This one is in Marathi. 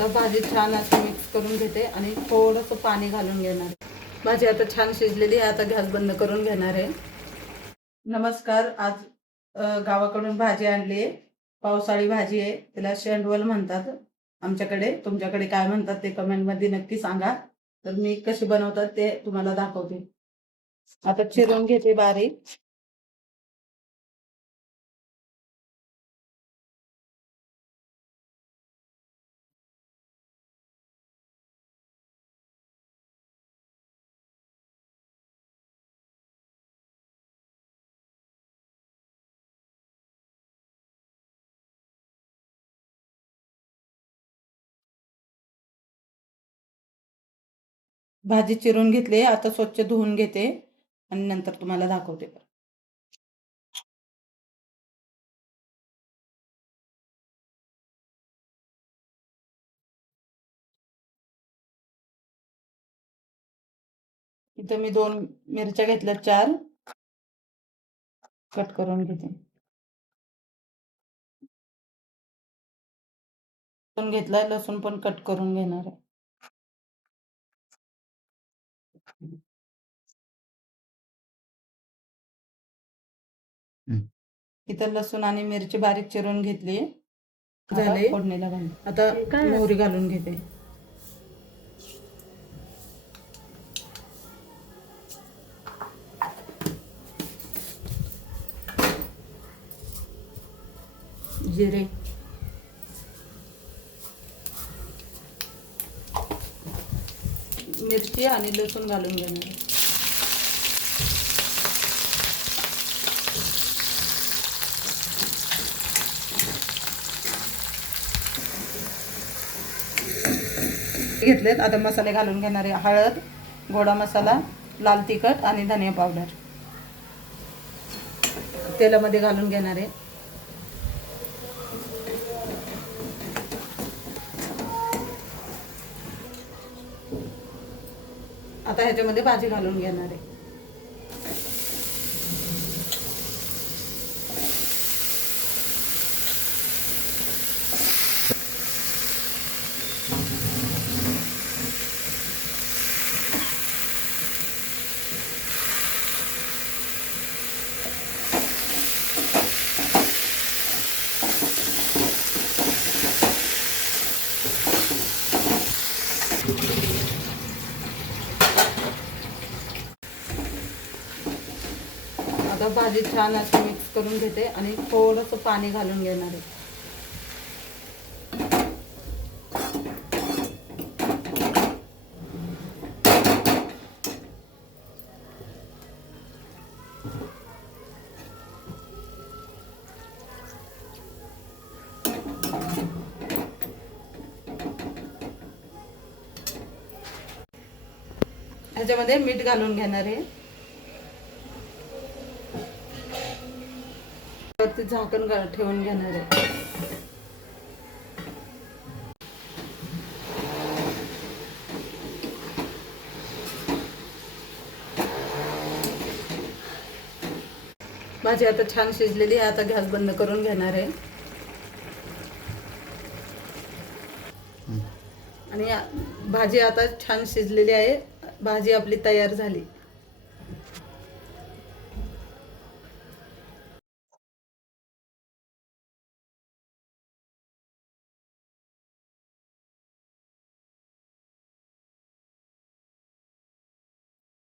आता भाजी छान अशी मिक्स करून घेते आणि थोडंसं पाणी घालून घेणार आहे. भाजी आता छान शिजलेली आहे. आता गॅस बंद करून घेणार आहे. नमस्कार. आज गावाकडून भाजी आणली आहे. पावसाळी भाजी आहे. त्याला शेंडवल म्हणतात आमच्याकडे. तुमच्याकडे काय म्हणतात ते कमेंटमध्ये नक्की सांगा. तर मी कशी बनवतात ते तुम्हाला दाखवते. आता चिरून घेते बारीक. भाजी चिरून घेतली. आता स्वच्छ धुवून घेते आणि नंतर तुम्हाला दाखवते. इथं मी 2 मिरच्या घेतल्या, 4 कट करून घेते. लसूण घेतलाय, लसूण पण कट करून घेणार आहे. इथं लसूण आणि मिरची बारीक चिरून घेतली झाले. फोडणीला घालून आता मोहरी घालून घेते. जिरे, मिरची आणि लसूण घालून घेणार आहे. घेतलेत. आता मसाले घालून घेणार आहे. हळद, गोडा मसाला, लाल तिखट आणि धनिया पावडर तेलामध्ये घालून घेणार आहे. आता ह्याच्यामध्ये भाजी घालून घेणार आहे. आता भाजी छान अशी मिक्स करून घेते आणि थोडंसं पाणी घालून घेणार आहे. ह्याच्यामध्ये मीठ घालून घेणार आहे. झाकण ठेवून घेणार आहे. भाजी आता छान शिजलेली आहे. आता गॅस बंद करून घेणार आहे. आणि भाजी आता छान शिजलेली आहे. भाजी आपली तयार झाली.